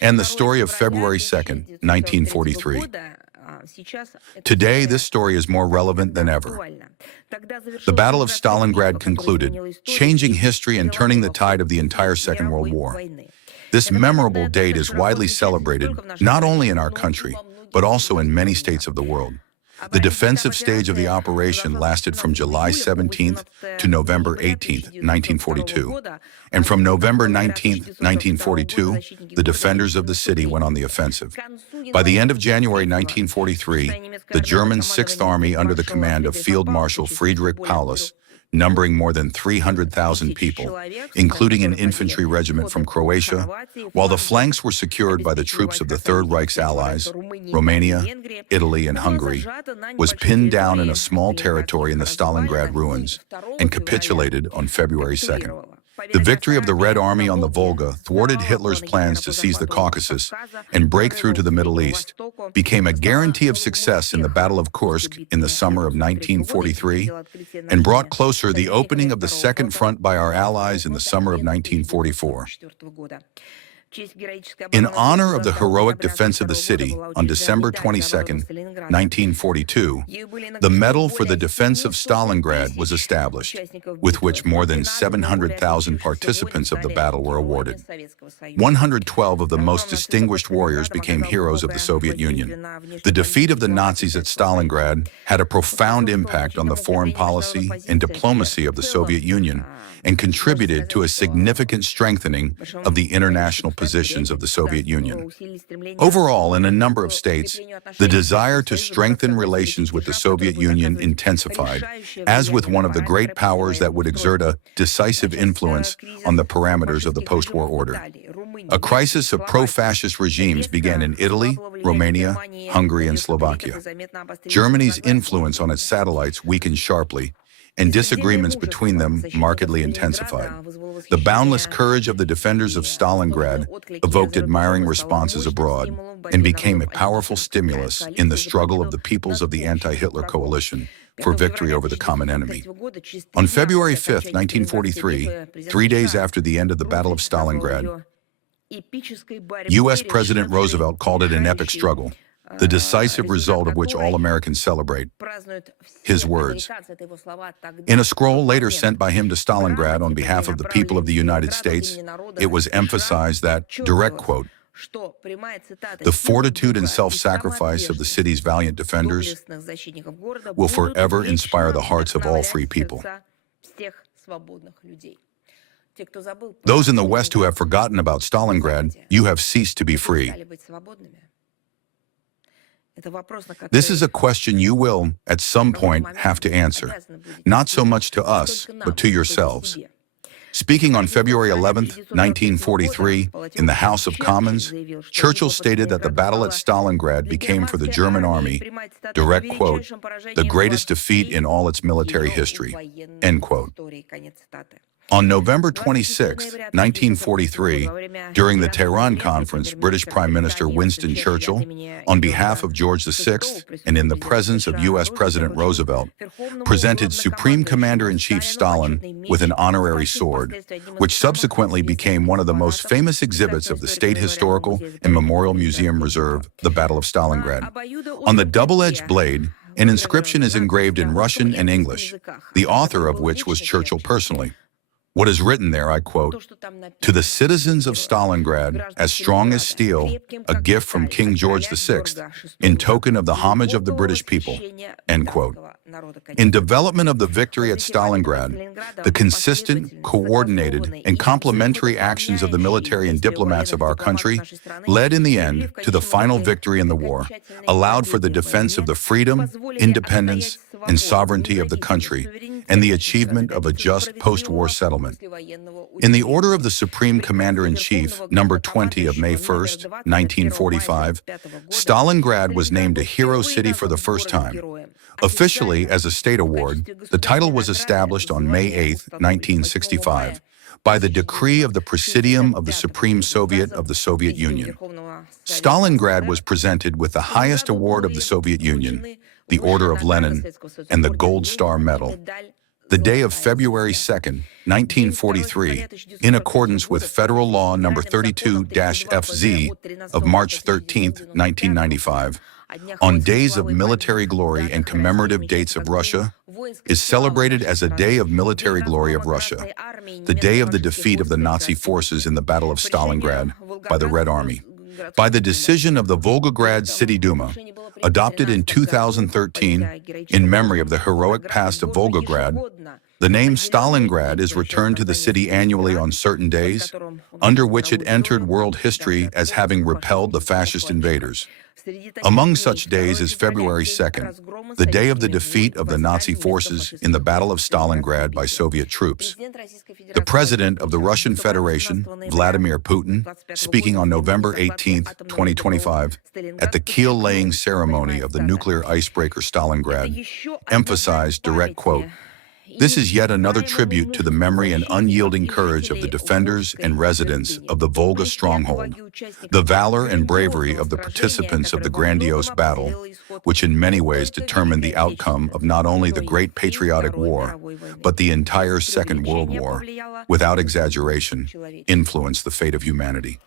and the story of February 2nd, 1943. Today, this story is more relevant than ever. The Battle of Stalingrad concluded, changing history and turning the tide of the entire Second World War. This memorable date is widely celebrated, not only in our country, but also in many states of the world. The defensive stage of the operation lasted from July 17th to November 18th, 1942. And from November 19th, 1942, the defenders of the city went on the offensive. By the end of January 1943, the German Sixth Army under the command of Field Marshal Friedrich Paulus, numbering more than 300,000 people, including an infantry regiment from Croatia, while the flanks were secured by the troops of the Third Reich's allies, Romania, Italy, and Hungary, was pinned down in a small territory in the Stalingrad ruins and capitulated on February 2nd. The victory of the Red Army on the Volga thwarted Hitler's plans to seize the Caucasus and break through to the Middle East, became a guarantee of success in the Battle of Kursk in the summer of 1943, and brought closer the opening of the Second Front by our allies in the summer of 1944. In honor of the heroic defense of the city on December 22, 1942, the Medal for the Defense of Stalingrad was established, with which more than 700,000 participants of the battle were awarded. 112 of the most distinguished warriors became heroes of the Soviet Union. The defeat of the Nazis at Stalingrad had a profound impact on the foreign policy and diplomacy of the Soviet Union, and contributed to a significant strengthening of the international positions of the Soviet Union. Overall, in a number of states, the desire to strengthen relations with the Soviet Union intensified, as with one of the great powers that would exert a decisive influence on the parameters of the post-war order. A crisis of pro-fascist regimes began in Italy, Romania, Hungary, and Slovakia. Germany's influence on its satellites weakened sharply, and disagreements between them markedly intensified. The boundless courage of the defenders of Stalingrad evoked admiring responses abroad and became a powerful stimulus in the struggle of the peoples of the anti-Hitler coalition for victory over the common enemy. On February 5, 1943, 3 days after the end of the Battle of Stalingrad, U.S. President Roosevelt called it an epic struggle, the decisive result of which all Americans celebrate. His words. In a scroll later sent by him to Stalingrad on behalf of the people of the United States, it was emphasized that, direct quote, "The fortitude and self-sacrifice of the city's valiant defenders will forever inspire the hearts of all free people. Those in the West who have forgotten about Stalingrad, you have ceased to be free. This is a question you will, at some point, have to answer, not so much to us, but to yourselves." Speaking on February 11, 1943, in the House of Commons, Churchill stated that the battle at Stalingrad became for the German army, direct quote, "the greatest defeat in all its military history," end quote. On November 26, 1943, during the Tehran Conference, British Prime Minister Winston Churchill, on behalf of George VI and in the presence of U.S. President Roosevelt, presented Supreme Commander-in-Chief Stalin with an honorary sword, which subsequently became one of the most famous exhibits of the State Historical and Memorial Museum Reserve, the Battle of Stalingrad. On the double-edged blade, an inscription is engraved in Russian and English, the author of which was Churchill personally. What is written there, I quote, "To the citizens of Stalingrad, as strong as steel, a gift from King George VI, in token of the homage of the British people," end quote. In development of the victory at Stalingrad, the consistent, coordinated, and complementary actions of the military and diplomats of our country led in the end to the final victory in the war, allowed for the defense of the freedom, independence, and sovereignty of the country, and the achievement of a just post-war settlement. In the order of the Supreme Commander-in-Chief, number 20 of May 1, 1945, Stalingrad was named a hero city for the first time. Officially as a state award, the title was established on May 8, 1965, by the decree of the Presidium of the Supreme Soviet of the Soviet Union. Stalingrad was presented with the highest award of the Soviet Union, the Order of Lenin, and the Gold Star Medal. The day of February 2nd, 1943, in accordance with Federal Law No. 32-FZ of March 13, 1995, on days of military glory and commemorative dates of Russia, is celebrated as a day of military glory of Russia, the day of the defeat of the Nazi forces in the Battle of Stalingrad by the Red Army. By the decision of the Volgograd City Duma, adopted in 2013 in memory of the heroic past of Volgograd, the name Stalingrad is returned to the city annually on certain days, under which it entered world history as having repelled the fascist invaders. Among such days is February 2nd, the day of the defeat of the Nazi forces in the Battle of Stalingrad by Soviet troops. The President of the Russian Federation, Vladimir Putin, speaking on November 18, 2025, at the keel-laying ceremony of the nuclear icebreaker Stalingrad, emphasized, direct quote, "This is yet another tribute to the memory and unyielding courage of the defenders and residents of the Volga stronghold, the valor and bravery of the participants of the grandiose battle, which in many ways determined the outcome of not only the Great Patriotic War, but the entire Second World War, without exaggeration, influenced the fate of humanity."